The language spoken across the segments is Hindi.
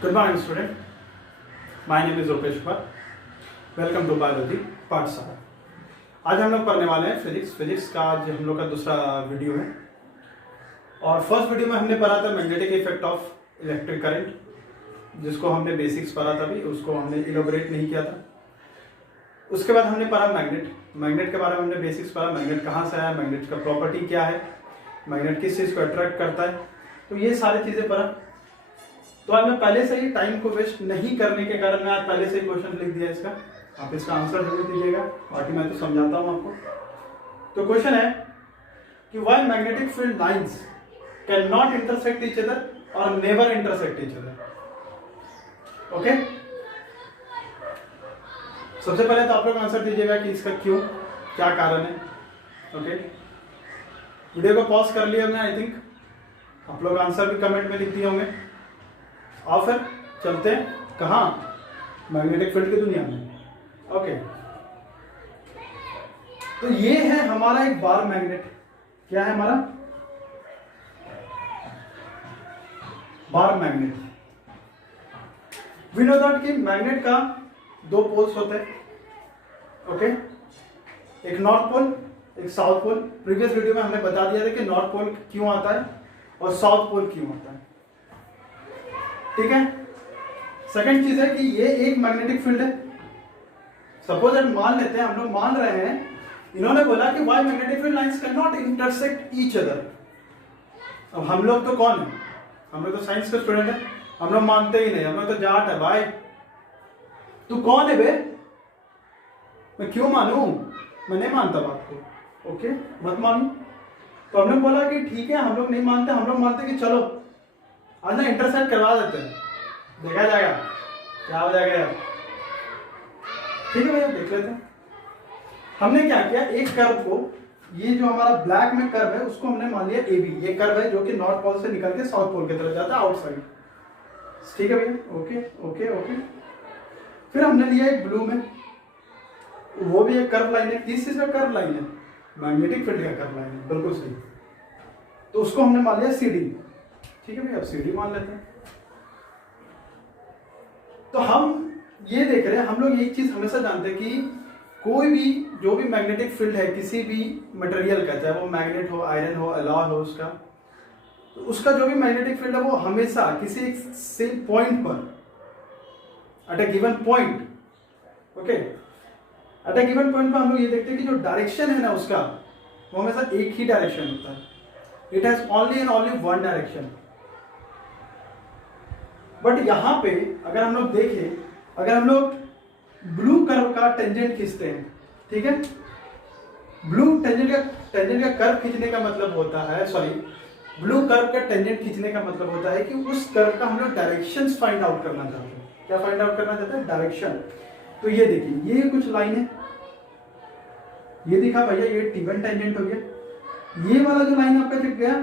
Good morning, student. My name is Rupesh Kumar. Welcome to biology Pathshala. आज हम लोग पढ़ने वाले हैं फिजिक्स का आज हम लोग का दूसरा वीडियो है। और फर्स्ट वीडियो में हमने पढ़ा था magnetic effect of electric current, जिसको हमने बेसिक्स पढ़ा था, भी उसको हमने इलोबरेट नहीं किया था। उसके बाद हमने पढ़ा मैग्नेट के बारे में हमने बेसिक्स पढ़ा। मैग्नेट कहाँ से आया, मैग्नेट का प्रॉपर्टी क्या है, मैग्नेट किस चीज़ को अट्रैक्ट करता है, तो ये सारी चीज़ें पढ़ा। तो आज मैं पहले से ही टाइम को वेस्ट नहीं करने के कारण मैं आज पहले से ही क्वेश्चन लिख दिया इसका। आप इसका आंसर जरूर दीजिएगा, बाकी मैं तो समझाता हूँ आपको। तो क्वेश्चन है कि why magnetic field lines can not intersect each other और never intersect each other. Okay, सबसे पहले तो आप लोग आंसर दीजिएगा कि इसका क्यों, क्या कारण है। ओके, वीडियो को पॉज कर लिया हमने, आई थिंक आप लोग आंसर भी कमेंट में लिख दिए होंगे। और फिर चलते हैं कहाँ, मैग्नेटिक फील्ड की दुनिया में। ओके, तो ये है हमारा एक बार मैग्नेट। क्या है हमारा bar magnet. We know that कि मैग्नेट का दो पोल्स होते हैं। ओके, एक नॉर्थ पोल, एक साउथ पोल। प्रीवियस वीडियो में हमने बता दिया था कि नॉर्थ पोल क्यों आता है और साउथ पोल क्यों आता है। ठीक है, सेकंड चीज है कि ये एक मैग्नेटिक फील्ड है। सपोज हम मान लेते हैं, हम लोग मान रहे हैं, इन्होंने बोला कि why magnetic field lines can not intersect each other. अब हम लोग तो कौन है, हम लोग तो साइंस के स्टूडेंट है, हम लोग मानते ही नहीं, हम लोग तो जाट है। भाई तू कौन है बे, मैं क्यों मानूं, मैं नहीं मानता बात को। ओके, मत मानू। तो हमने बोला कि ठीक है, हम लोग नहीं मानते, हम लोग मानते कि चलो आज ना इंटरसेक्ट करवा देते हैं, देखा जाएगा क्या हो जाएगा यार। ठीक है भैया, देख लेते हैं। हमने क्या किया, एक कर्व को, ये जो हमारा ब्लैक में कर्व है उसको हमने मान लिया AB। ये कर्व है जो कि नॉर्थ पोल से निकल के साउथ पोल की तरफ जाता है, आउटसाइड। ठीक है भैया, ओके ओके ओके। फिर हमने लिया एक ब्लू में, वो भी एक कर्व लाइन है। किस चीज का कर्व लाइन है, मैग्नेटिक फील्ड का कर्व लाइन है, बिल्कुल सही। तो उसको हमने मान लिया CD। ठीक है भैया, अब CD मान लेते हैं। तो हम ये देख रहे हैं, हम लोग एक चीज हमेशा जानते हैं कि कोई भी जो भी मैग्नेटिक फील्ड है किसी भी मटेरियल का, चाहे वो मैग्नेट हो, आयरन हो, अलॉय हो, उसका तो उसका जो भी मैग्नेटिक फील्ड है वो हमेशा किसी एक सेम पॉइंट पर, एट ए गिवन पॉइंट, ओके, एट ए गिवन पॉइंट पर हम लोग ये देखते हैं कि जो डायरेक्शन है ना उसका, वो हमेशा एक ही डायरेक्शन होता है। It has only and only one direction. But यहां पे अगर हम लोग देखें, अगर हम लोग ब्लू कर्व का टेंजेंट खींचते हैं, ठीक है, ब्लू टेंजेंट का कर्व खींचने का मतलब होता है, सॉरी, ब्लू कर्व का टेंजेंट खींचने का मतलब होता है कि उस कर्व का हम लोग डायरेक्शंस फाइंड आउट करना चाहते हैं। क्या फाइंड आउट करना चाहते हैं, डायरेक्शन। तो ये देखिए, ये कुछ लाइन है, ये दिखा भैया, ये T1 टेंजेंट हो गया। ये वाला जो लाइन आपका दिख गया,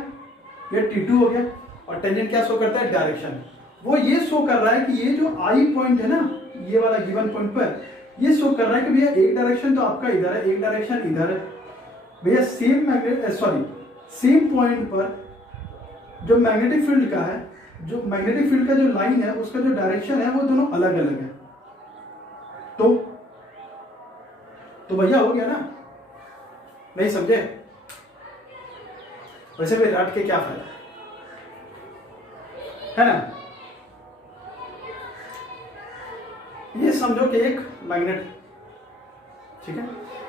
ये T2 हो गया। और टेंजेंट क्या शो करता है, डायरेक्शन। वो ये शो कर रहा है कि ये जो आई पॉइंट है ना, ये वाला गिवन पॉइंट पर, ये शो कर रहा है कि भैया एक डायरेक्शन तो आपका इधर है, एक डायरेक्शन इधर है। भैया सेम सेम पॉइंट पर जो मैग्नेटिक फील्ड का है, जो मैग्नेटिक फील्ड का जो लाइन है, उसका जो डायरेक्शन है वो दोनों अलग अलग है। तो भैया हो गया ना, नहीं समझे? वैसे भी रट के क्या फायदा है ना। ये समझो कि एक मैग्नेट, ठीक है,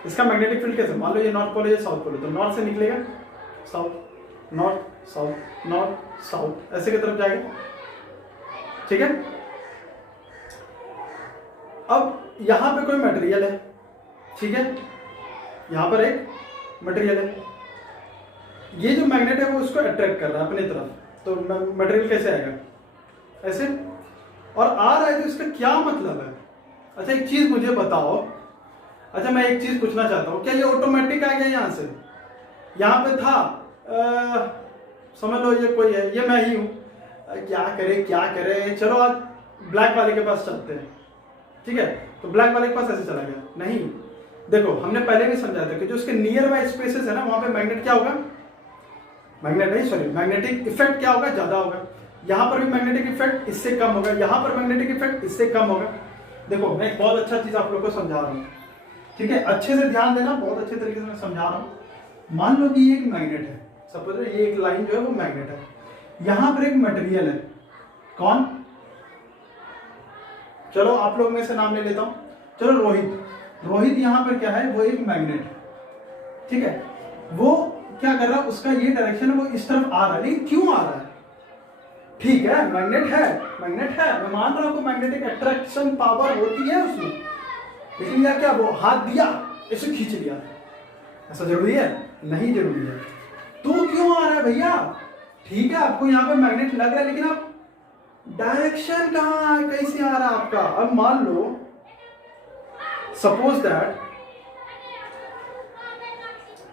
इसका मैग्नेटिक फील्ड कैसे, मान लो ये नॉर्थ पोल है, ये साउथ पोल है, तो नॉर्थ से निकलेगा south, north south, north south, ऐसे की तरफ जाएगा। ठीक है, अब यहां पे कोई मटेरियल है, ठीक है, यहां पर एक मटेरियल है, ये जो मैग्नेट है वो उसको अट्रैक्ट कर रहा है अपनी तरफ। तो मटेरियल कैसे आएगा, ऐसे, और आ रहा है, तो इसका क्या मतलब है। अच्छा एक चीज मुझे बताओ, अच्छा मैं एक चीज पूछना चाहता हूं, क्या ये ऑटोमेटिक आ गया यहां से, यहां पे था, समझ लो ये कोई है, ये मैं ही हूं, क्या करे, चलो आज ब्लैक वाले के पास चलते हैं। ठीक है, तो ब्लैक वाले के पास ऐसे चला गया, नहीं, देखो हमने पहले भी समझाया था कि जो उसके नियर बाय स्पेसेस है ना, वहां पे मैग्नेट क्या होगा, मैग्नेटिक इफेक्ट क्या होगा, ज्यादा होगा। यहाँ पर भी मैग्नेटिक इफेक्ट इससे कम होगा, यहाँ पर मैग्नेटिक इफेक्ट इससे कम होगा। देखो मैं एक बहुत अच्छा चीज आप लोग को समझा रहा हूँ, ठीक है, अच्छे से ध्यान देना, बहुत अच्छे तरीके से मैं समझा रहा हूँ। मान लो कि ये एक मैग्नेट है, सपोज ये एक लाइन जो है वो मैग्नेट है, यहाँ पर एक मटेरियल है, कौन, चलो आप लोग में से नाम ले लेता हूँ, चलो रोहित। रोहित यहाँ पर क्या है, वो एक मैग्नेट है, ठीक है। वो क्या कर रहा है, उसका ये डायरेक्शन है वो इस तरफ आ रहा है, लेकिन क्यों आ रहा है, ठीक है मैग्नेट है, मैग्नेट है, मैं मान रहा हूँ मैग्नेटिक अट्रैक्शन पावर होती है उसमें, लेकिन यह क्या, वो हाथ दिया इसे खींच लिया, ऐसा जरूरी है, नहीं जरूरी है। तो क्यों आ रहा है भैया, ठीक है आपको यहाँ पे मैग्नेट लग रहा है, लेकिन आप डायरेक्शन कहाँ है, कैसे आ रहा है आपका। अब मान लो सपोज दैट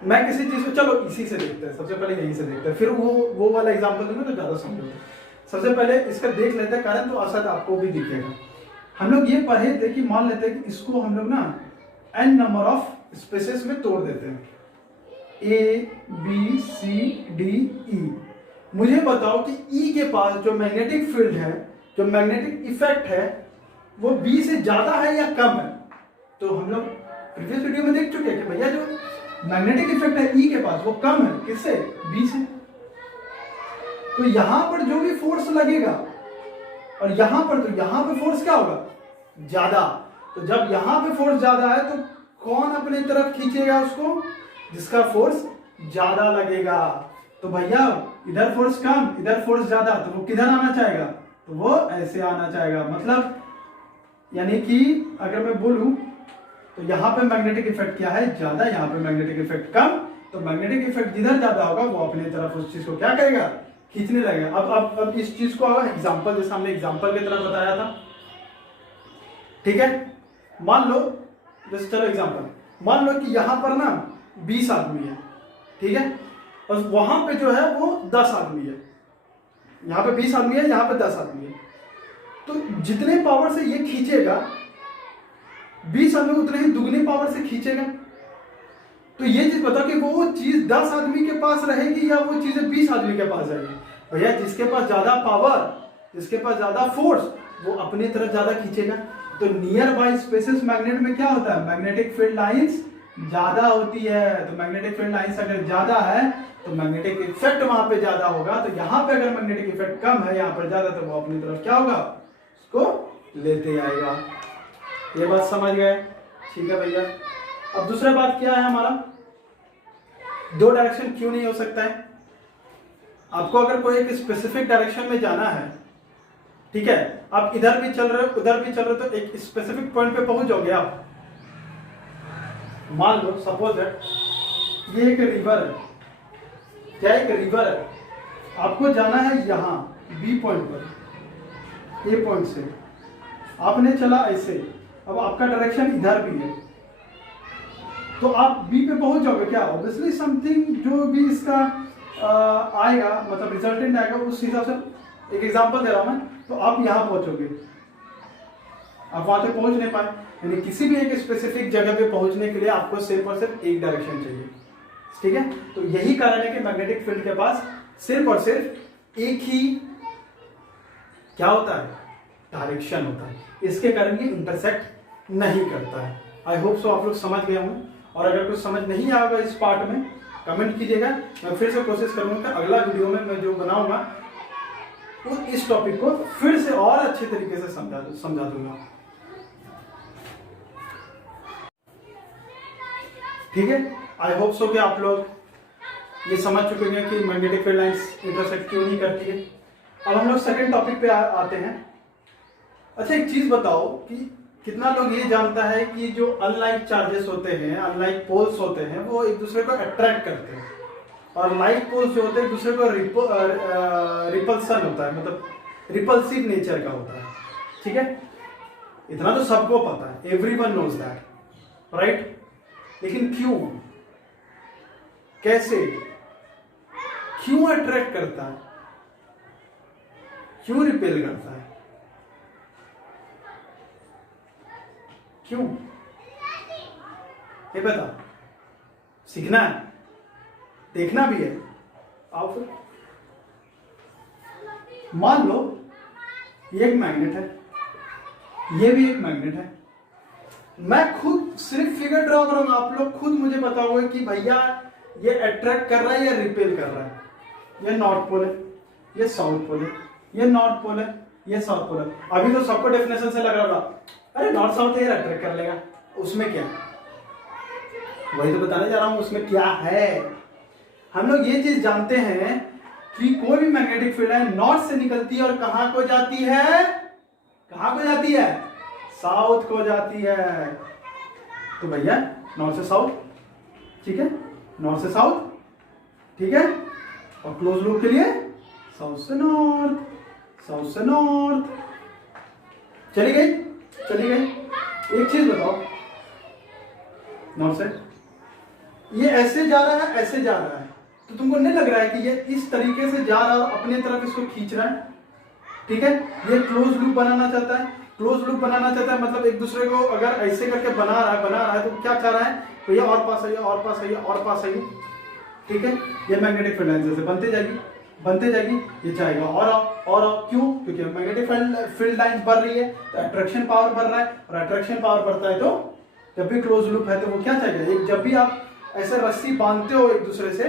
मैं किसी चीज को, चलो इसी से देखते हैं, सबसे पहले यहीं से देखते हैं, फिर वो वाला एग्जांपल दूंगा तो ज्यादा समझोगे। सबसे पहले इसका देख लेते हैं कारण, तो असर आपको भी दिखेगा। हम लोग ये पढ़े थे कि मान लेते हैं कि इसको हम लोग ना n नंबर ऑफ स्पेसेस में तोड़ देते हैं, A B C D E। मुझे बताओ कि E के पास जो मैग्नेटिक फील्ड है, जो मैग्नेटिक इफेक्ट है, वो B से ज्यादा है या कम है। तो हम लोग प्रीवियस वीडियो में देख चुके हैं कि भैया जो मैग्नेटिक इफेक्ट है E के पास वो कम है, किससे, B से। तो यहां पर जो भी फोर्स लगेगा और यहां पर, तो यहां पे फोर्स क्या होगा, ज्यादा। तो जब यहां पे फोर्स ज्यादा है तो कौन अपने तरफ खींचेगा उसको, जिसका फोर्स ज्यादा लगेगा। तो भैया इधर फोर्स कम, इधर फोर्स ज्यादा, तो वो किधर आना चाहेगा, तो वो ऐसे आना चाहेगा। मतलब यानी कि अगर मैं बोलूं तो यहाँ पे मैग्नेटिक इफेक्ट क्या है, ज्यादा, यहाँ पे मैग्नेटिक इफेक्ट कम। तो मैग्नेटिक इफेक्ट जिधर ज्यादा होगा वो अपनी तरफ उस चीज को क्या करेगा, खींचने लगेगा। अब इस चीज को एग्जांपल, जैसे हमने एग्जांपल की तरह बताया था, ठीक है। मान लो जैसे, चलो एग्जांपल, मान लो कि यहां पर ना 20 आदमी है, ठीक है, और वहां पे जो है वो 10 आदमी है। यहाँ पे 20 आदमी है, यहाँ पे 10 आदमी है। तो जितने पावर से ये खींचेगा 20 आदमी उतने ही दुगने पावर से खींचेगा। तो ये चीज बता कि वो चीज 10 आदमी के पास रहेगी या वो चीजें 20 आदमी के पास रहेगी। भैया जिसके पास ज्यादा पावर, जिसके पास ज्यादा फोर्स, वो अपनी तरफ ज्यादा खींचेगा। तो नियर बाय स्पेसेस मैग्नेट में क्या होता है, मैग्नेटिक फील्ड लाइंस ज्यादा होती है। तो मैग्नेटिक फील्ड लाइंस अगर ज्यादा है तो मैग्नेटिक इफेक्ट वहां पे ज्यादा होगा। तो यहाँ पे अगर मैग्नेटिक इफेक्ट कम है, यहाँ पर ज्यादा, तो वो अपनी तरफ क्या होगा, उसको लेते आएगा। ये बात समझ गए, ठीक है भैया। अब दूसरा बात क्या है हमारा, दो डायरेक्शन क्यों नहीं हो सकता है। आपको अगर कोई एक स्पेसिफिक डायरेक्शन में जाना है, ठीक है, आप इधर भी चल रहे हो उधर भी चल रहे हो, तो एक स्पेसिफिक पॉइंट पे पहुंच जाओगे आप। मान लो सपोज है ये एक रिवर है, क्या एक रिवर है, आपको जाना है यहां बी पॉइंट पर, ए पॉइंट से आपने चला ऐसे, अब आपका डायरेक्शन इधर भी है, तो आप बी पे पहुंच जाओगे क्या, ऑब्वियसली समथिंग जो भी इसका आएगा, मतलब रिजल्टेंट आएगा, उस हिसाब से एक एग्जांपल दे रहा हूं मैं। तो आप यहां पहुंचोगे, आप वहां तक पहुंच नहीं पाए, यानी किसी भी एक स्पेसिफिक जगह पे पहुंचने के लिए आपको सिर्फ और सिर्फ एक डायरेक्शन चाहिए, ठीक है। तो यही कारण है कि मैग्नेटिक फील्ड के पास सिर्फ और सिर्फ एक ही क्या होता है, डायरेक्शन होता है। इसके कारण ये इंटरसेक्ट नहीं करता है। आई होप सो आप लोग समझ गए होंगे, और अगर कुछ समझ नहीं आएगा इस पार्ट में कमेंट कीजिएगा, मैं फिर से कोशिश करूंगा कि अगला वीडियो में मैं जो बनाऊंगा वो इस टॉपिक को फिर से और अच्छे तरीके से समझा दूंगा, ठीक है। आई होप सो कि आप लोग ये समझ चुके हैं कि मैग्नेटिक फील्ड लाइंस इंटरसेक्ट क्यों नहीं करती है। अब हम लोग सेकंड टॉपिक पे आते हैं। अच्छा एक चीज बताओ कि कितना लोग ये जानता है कि जो अनलाइक चार्जेस होते हैं, अनलाइक पोल्स होते हैं, वो एक दूसरे को अट्रैक्ट करते हैं, और लाइक पोल्स जो होते हैं एक दूसरे को रिपल्सन होता है, मतलब रिपल्सिव नेचर का होता है, ठीक है। इतना तो सबको पता है, एवरीवन नोज दैट, राइट। लेकिन क्यों, कैसे, क्यों अट्रैक्ट करता है, क्यों रिपेल करता है, क्यों, ये बता। सीखना है, देखना भी है, आओ फिर मान लो ये एक मैग्नेट है, ये भी एक मैग्नेट है। मैं खुद सिर्फ फिगर ड्रॉ करूंगा, आप लोग खुद मुझे बताओगे कि भैया ये अट्रैक्ट कर रहा है या रिपेल कर रहा है। ये नॉर्थ पोल है, ये साउथ पोल है, ये नॉर्थ पोल है, ये साउथ पोल है। अभी तो सबको डेफिनेशन से लग रहा होगा अरे नॉर्थ साउथ है, अट्रैक्ट कर लेगा, उसमें क्या? वही तो बताने जा रहा हूं उसमें क्या है। हम लोग ये चीज जानते हैं कि कोई भी मैग्नेटिक फील्ड है नॉर्थ से निकलती है और कहां को जाती है? कहां को जाती है? साउथ को जाती है। तो भैया नॉर्थ से साउथ, ठीक है, नॉर्थ से साउथ, ठीक है, और क्लोज लूप के लिए साउथ से नॉर्थ, साउथ से नॉर्थ। चली गई, चली गई। एक चीज बताओ, नॉर्थ से ये ऐसे जा रहा है, ऐसे जा रहा है, तो तुमको नहीं लग रहा है कि ये इस तरीके से जा रहा है, अपने तरफ इसको खींच रहा है, ठीक है? ये क्लोज लूप बनाना चाहता है, क्लोज लूप बनाना चाहता है, मतलब एक दूसरे को अगर ऐसे करके बना रहा है तो क्या चाह रहा है? तो ये और पास आइए, और पास आइए, और पास आइए, ठीक है? ये मैग्नेटिक फील्ड लाइन जैसे बनते जाएगी, बनते जाएगी, ये चाहेगा और क्यों? क्योंकि मैग्नेटिक फील्ड लाइन बढ़ रही है तो अट्रैक्शन पावर बढ़ रहा है, और अट्रैक्शन पावर बढ़ता है तो जब भी क्लोज लूप है तो वो क्या चाहेगा? एक जब भी आप ऐसे रस्सी बांधते हो एक दूसरे से,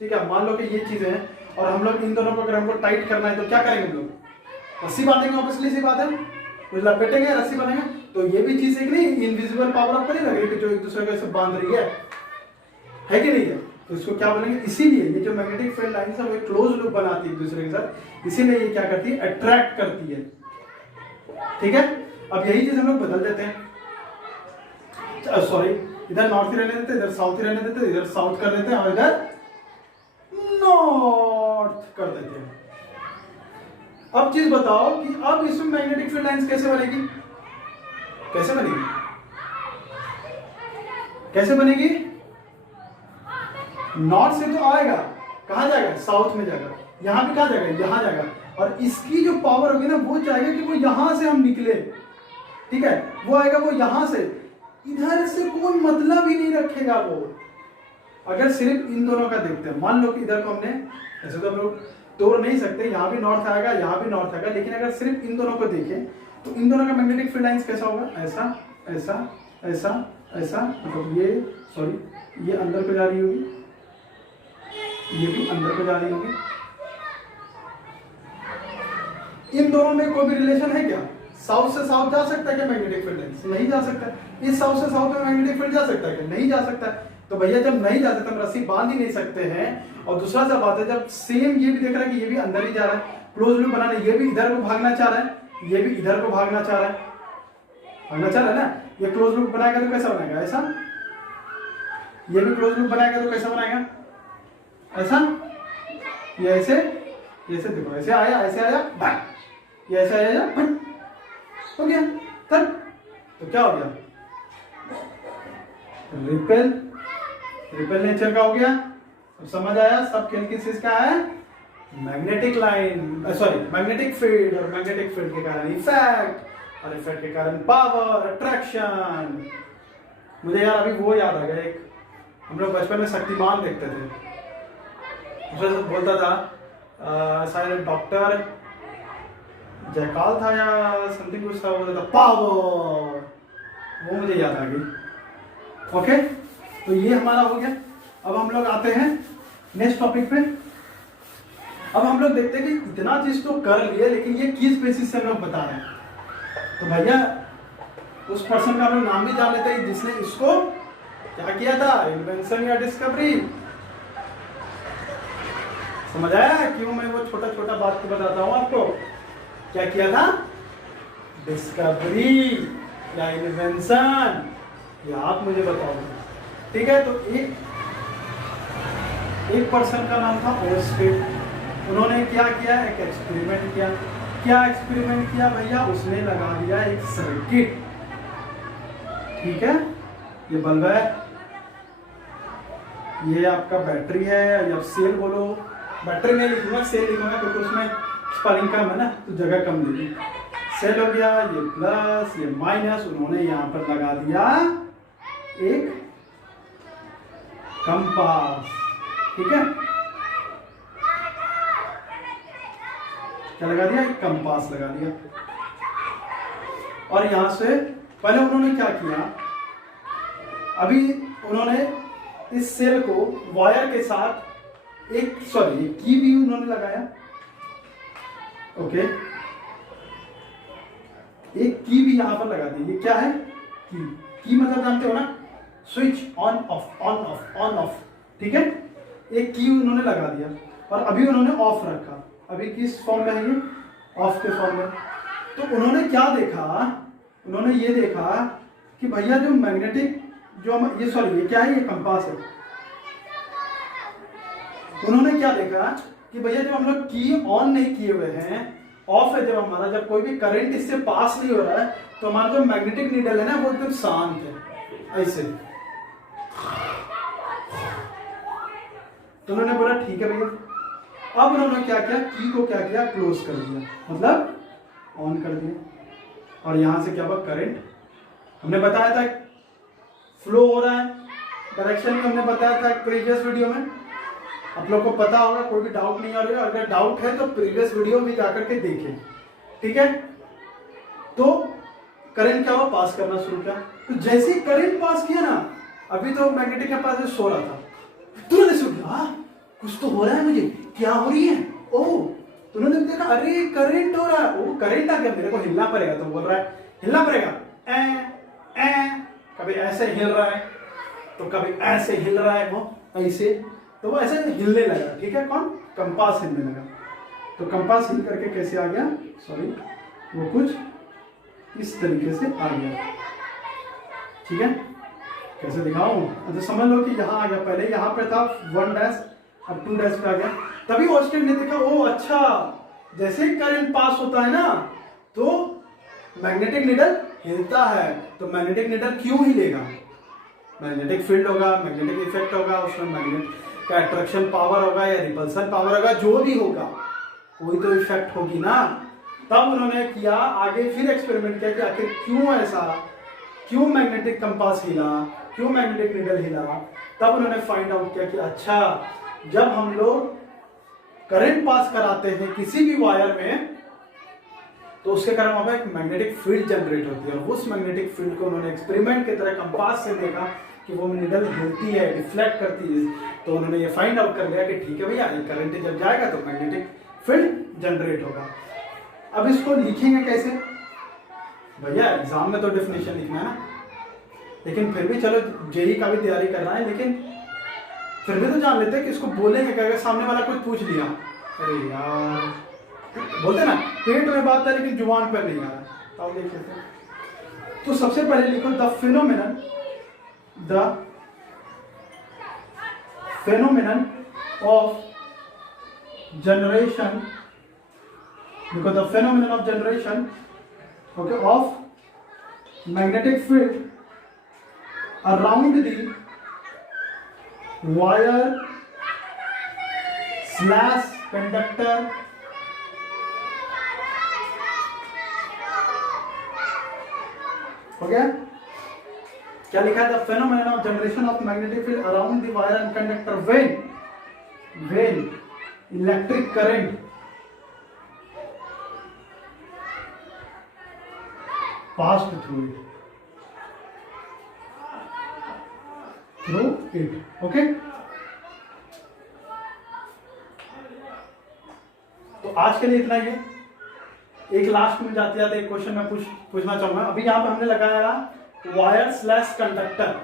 ठीक है, मान लो कि ये चीजें हैं और हम लोग इन दोनों को अगर हमको टाइट करना है तो क्या करेंगे हम लोग? रस्सी बांधेंगे, ऑब्वियसली सी बात है, कुछ लपेटेंगे, रस्सी बांधेंगे। तो ये भी चीज है कि नहीं, इनविजिबल पावर आपको नहीं लग रही कि जो एक दूसरे को ऐसे बांध रही है कि नहीं है? तो इसको क्या बोलेंगे? इसीलिए ये जो मैग्नेटिक फील्ड लाइन है वो एक क्लोज लूप बनाती है एक दूसरे के साथ, इसीलिए ये क्या करती है? अट्रैक्ट करती है, ठीक है? अब यही चीज हम लोग बदल देते हैं, सॉरी, इधर नॉर्थ ही रहने देते, इधर साउथ ही रहने देते, इधर साउथ कर देते हैं और इधर नॉर्थ कर देते हैं। अब चीज बताओ कि अब इसमें मैग्नेटिक फील्ड लाइंस कैसे बनेगी? कैसे बनेगी? कैसे बनेगी? नॉर्थ से तो आएगा, कहां जाएगा? साउथ में जाएगा। यहां भी कहां जाएगा? यहां जाएगा। और इसकी जो पावर होगी ना वो चाहेगा कि वो यहां से हम निकले, ठीक है, वो आएगा वो यहां से, इधर से कोई मतलब ही नहीं रखेगा वो। अगर सिर्फ इन दोनों का देखते हैं, मान लो कि इधर को हमने ऐसे तो हम लोग तोड़ नहीं सकते, यहां भी नॉर्थ आएगा, यहां भी नॉर्थ आएगा, लेकिन अगर सिर्फ इन दोनों को देखें तो इन दोनों का मैग्नेटिक फील्ड लाइंस कैसा होगा? ऐसा ऐसा ऐसा ऐसा, मतलब ये सॉरी ये अंदर को जा रही होगी, ये भी अंदर को जा रही होगी। इन दोनों में कोई भी रिलेशन है क्या? साउथ से साउथ जा सकता है क्या मैग्नेटिक फील्ड लाइंस? नहीं जा सकता। इस साउथ से साउथ में मैग्नेटिक फील्ड जा सकता है क्या? नहीं जा सकता। तो भैया जब नहीं जा सकता, हम रस्सी बांध ही नहीं सकते हैं। और दूसरा सा बात है, जब सेम ये भी देख रहा है कि ये भी अंदर ही जा रहा है, क्लोज लूप बनाना, ये भी इधर को भागना चाह रहा है, ये भी इधर को भागना चाह रहा है, भागना चाह रहा है ना, ये क्लोज लूप बनाएगा तो कैसा बनाएगा? ऐसा। ये भी क्लोज लूप बनाएगा तो कैसा बनाएगा? ऐसा। ये ऐसे, जैसे देखो ऐसे आया, ऐसे आया, ये ऐसे आया, हो गया। तब तो क्या हो गया? रिपेल, रिपेल नेचर का हो गया। अब समझ आया सब खेल किस चीज का है? Magnetic line, sorry magnetic field, और मैग्नेटिक फील्ड के कारण इफेक्ट, और इफेक्ट के कारण पावर, अट्रैक्शन। मुझे यार अभी वो याद आ गया, एक हम लोग बचपन में शक्तिमान देखते थे, उसमें बोलता था शायद डॉक्टर जयकाल था या समथिंग कुछ था, बोलता था पावर, वो मुझे याद आ गई। ओके, तो ये हमारा हो गया। अब हम लोग आते हैं नेक्स्ट टॉपिक पे। अब हम लोग देखते हैं कि इतना चीज तो कर लिया, लेकिन ये किस बेसिस से हम लोग बता रहे हैं। तो भैया उस पर्सन का हम लोग नाम भी जान लेते हैं जिसने इसको क्या किया था, इन्वेंशन या डिस्कवरी। समझ आया क्यों मैं वो छोटा छोटा बात को बताता हूं आपको? क्या किया था? डिस्कवरी या इन्वेंशन, ये आप मुझे बताओगे, ठीक है? तो एक पर्सन का नाम था ओरस्टेड। उन्होंने क्या किया? एक एक्सपेरिमेंट किया। क्या एक्सपेरिमेंट किया भैया? उसने लगा दिया एक सर्किट, ठीक है, ये बल्ब है, ये आपका बैटरी है, या सेल बोलो, बैटरी नहीं लिखूंगा, सेल लिखूंगा क्योंकि उसमें स्पेलिंग कम है ना तो जगह कम लगी। सेल हो गया, ये प्लस, ये माइनस, उन्होंने यहां पर लगा दिया एक कंपास, ठीक है? क्या लगा दिया, एक कंपास लगा दिया। और यहां से पहले उन्होंने क्या किया, अभी उन्होंने इस सेल को वायर के साथ एक की भी उन्होंने लगाया। ओके, एक की भी यहां पर लगा दी। ये क्या है, की मतलब जानते हो ना, switch on off on off on off, ठीक है। एक की उन्होंने लगा दिया और अभी उन्होंने ऑफ रखा। अभी किस फॉर्म में है ये, ऑफ के फॉर्म में। तो उन्होंने क्या देखा, उन्होंने ये देखा कि भैया जो मैग्नेटिक जो हम ये क्या है, ये कंपास है। उन्होंने क्या देखा कि भैया जब हम लोग की ऑन नहीं किए हुए हैं, ऑफ है जब हमारा, जब कोई भी करंट इससे पास नहीं हो रहा है, तो हमारा जो मैग्नेटिक नीडल है ना वो एकदम शांत है ऐसे। तो उन्होंने बोला ठीक है भैया। अब उन्होंने क्या किया, की को क्या किया, क्लोज कर दिया, मतलब ऑन कर दिया। और यहां से क्या हुआ, करंट हमने बताया था फ्लो हो रहा है डायरेक्शन में, हमने बताया था प्रीवियस वीडियो में। आप लोग को पता होगा, कोई भी डाउट नहीं आ रहा है। अगर डाउट है तो प्रीवियस वीडियो भी जाकर के देखें, ठीक है। तो करंट क्या हुआ, पास करना शुरू किया। तो जैसे ही करंट पास किया ना, अभी तो मैग्नेटिक के पास सो रहा था, तुरंत सो गया, कुछ तो हो रहा है, मुझे क्या हो रही है, ओह। तो उन्होंने देखा अरे करंट हो रहा है, वो करंट आ गया, मेरे को हिलना पड़ेगा। तो बोल रहा है हिलना पड़ेगा, कभी ऐसे हिल रहा है तो कभी ऐसे हिल रहा है, वो ऐसे, तो वो ऐसे हिलने लगा, ठीक है। कौन, कंपास हिलने लगा। तो कंपास हिल करके कैसे आ गया, वो कुछ इस तरीके से आ गया, ठीक है। कैसे दिखाऊं, तो समझ लो कि यहाँ आ गया, पहले यहाँ पे था 1 डैश, अब 2 डैश पे आ गया। तभी ऑस्टिन ने देखा, ओ अच्छा, जैसे करंट पास होता है ना तो मैग्नेटिक नीडल हिलता है। तो मैग्नेटिक नीडल क्यों हिलेगा, मैग्नेटिक फील्ड होगा, मैग्नेटिक इफेक्ट होगा, उसमें मैग्नेट का अट्रैक्शन पावर होगा या रिपल्सन पावर होगा, जो भी होगा कोई तो इफेक्ट होगी ना। तब उन्होंने किया आगे, फिर एक्सपेरिमेंट किया कि आखिर क्यों ऐसा, क्यों मैग्नेटिक कंपास हिला, क्यों मैग्नेटिक नीडल हिला। तब उन्होंने फाइंड आउट किया कि अच्छा, जब हम लोग करंट पास कराते हैं किसी भी वायर में, तो उसके कारण वहां पर एक मैग्नेटिक फील्ड जनरेट होती है। और उस मैग्नेटिक फील्ड को उन्होंने एक्सपेरिमेंट की तरह कंपास से देखा कि वो नीडल हिलती है, रिफ्लेक्ट करती है। तो उन्होंने ये फाइंड आउट कर लिया कि ठीक है भैया, करंट जब जाएगा तो मैग्नेटिक फील्ड जनरेट होगा। अब इसको लिखेंगे कैसे भैया, एग्जाम में तो डेफिनेशन लिखना है ना, लेकिन फिर भी चलो जेई का भी तैयारी कर रहा है, लेकिन फिर भी तो जान लेते हैं कि इसको बोलेंगे क्या, अगर सामने वाला कुछ पूछ लिया, अरे यार बोलते ना पेट में बात है लेकिन जुबान पर नहीं आ रहा, तो देखते। तो सबसे पहले लिखो द फेनोमेनन ऑफ जनरेशन, लिखो the phenomenon of generation, okay, of magnetic field around the wire slash conductor हो गया। क्या लिखा है, the phenomenon of generation of magnetic field around the wire and conductor when electric current passed through it, okay। तो आज के लिए इतना ही है। एक लास्ट में जाते जाते एक क्वेश्चन मैं पूछना चाहूंगा। अभी यहां पे हमने लगाया वायर स्लैश कंडक्टर।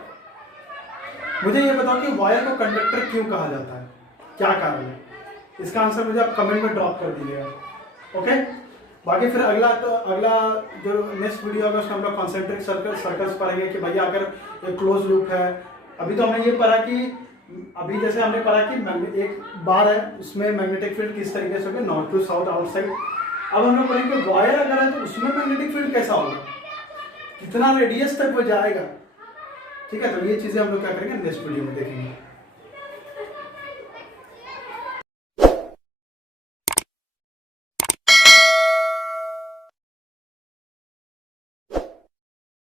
मुझे ये बताओ कि वायर को कंडक्टर क्यों कहा जाता है, क्या कारण है? इसका आंसर मुझे आप कमेंट में ड्रॉप कर दीजिएगा, ओके। बाकी फिर अगला जो नेक्स्ट वीडियो होगा उसमें हम लोग कॉन्सेंट्रिक सर्कल्स पढ़ेंगे कि भैया अगर एक क्लोज लूप है। अभी तो हमने ये पढ़ा कि अभी जैसे हमने पढ़ा कि एक बार है उसमें मैग्नेटिक फील्ड किस तरीके से होगी, नॉर्थ टू साउथ आउटसाइड। अब हम लोग पढ़ेंगे वायर अगर है तो उसमें मैग्नेटिक फील्ड कैसा होगा, कितना रेडियस तक वो जाएगा, ठीक है। तो ये चीजें हम लोग क्या करेंगे नेक्स्ट वीडियो में देखेंगे।